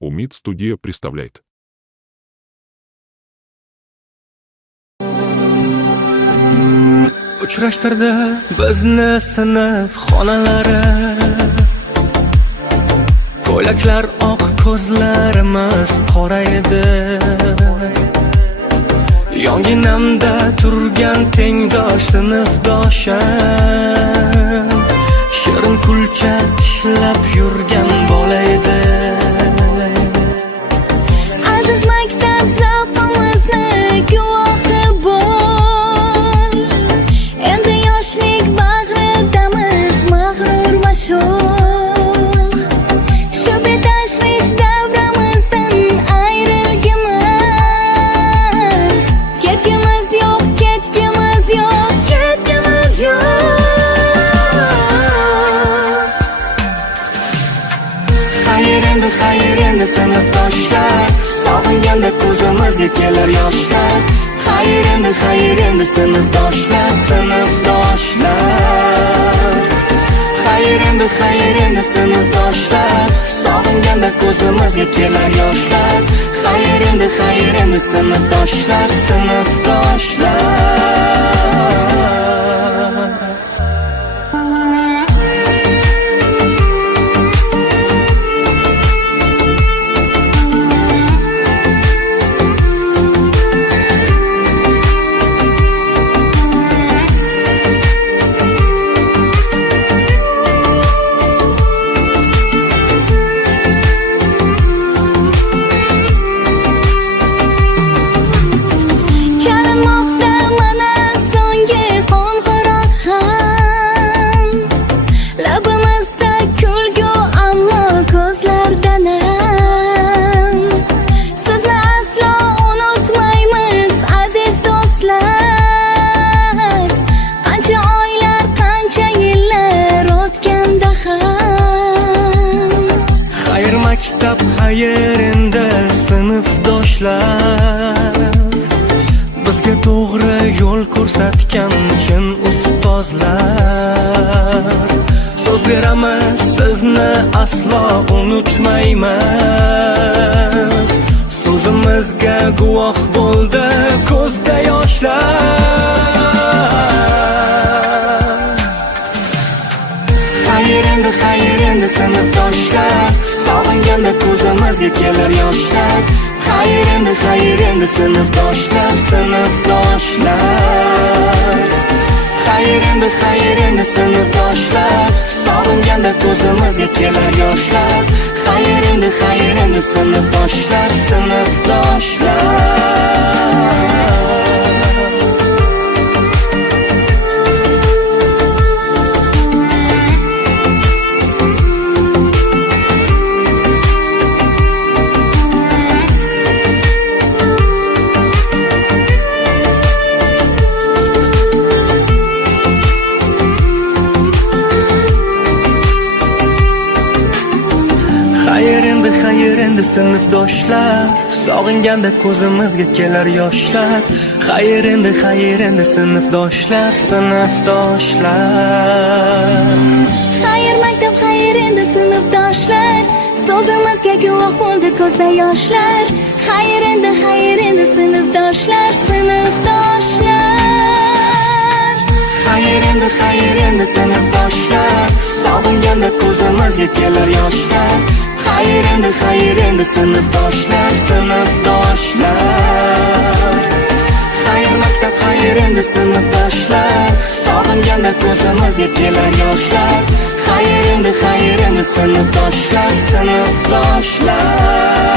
Умит студия представляет. Uchrashtirdi bizni sinf xonalari, ko'ylaklar oq, ko'zlarimiz qora edi. Yonginamda turgan tengdosh sinfdoshim, shirin kulcha tishlab yurgan bola edi. Aziz maktab zavqimizni guvohi bo'l, endi yoshlik bag'ridamiz mag'rur va sho'x. Shu betashvish davramizdan ayrilgimiz, ketgimiz yo'q, ketgimiz yo'q, ketgimiz yo'q. Xayr endi sinfdoshlar, sog'inganda ko'zimizga kelar yoshlar. Xayr endi sinfdoshlar, sinfdoshlar. Xayr endi sinfdoshlar, sog'inganda ko'zimizga kelar yoshlar. Xayr endi sinfdoshlar, sinfdoshlar. Maktab xayr endi sinfdoshlar, bizga to'g'ri yo'l ko'rsatgan chin ustozlar. So'z beramiz, sizni aslo unutmaymiz. So'zimizga guvoh bo'ldi ko'zda yoshlar. Xayr endi sinfdoshlar, sog'inganda ko'zimizga kelar yoshlar. Xayr endi sinfdoshlar, sinfdoshlar. Xayr endi sinfdoshlar, sog'inganda ko'zimizga kelar yoshlar. Xayr endi sinfdoshlar, sinfdoshlar. Xayr endi sinfdoshlar, sog'inganda ko'zimizga kelar yoshlar. Xayr endi sinfdoshlar, sinfdoshlar. Xayr maktab, xayr endi sinfdoshlar, so'zimizga guvoh bo'ldi ko'zda yoshlar. Xayr endi sinfdoshlar, sinfdoshlar. Xayr endi sinfdoshlar, sog'inganda ko'zimizga kelar yoshlar. Xayr endi sinfdoshlar, sinfdoshlar. Xayr maktab, xayr endi sinfdoshlar, sog'inganda ko'zimizga kelar yoshlar. Xayr endi sinfdoshlar, sinfdoshlar.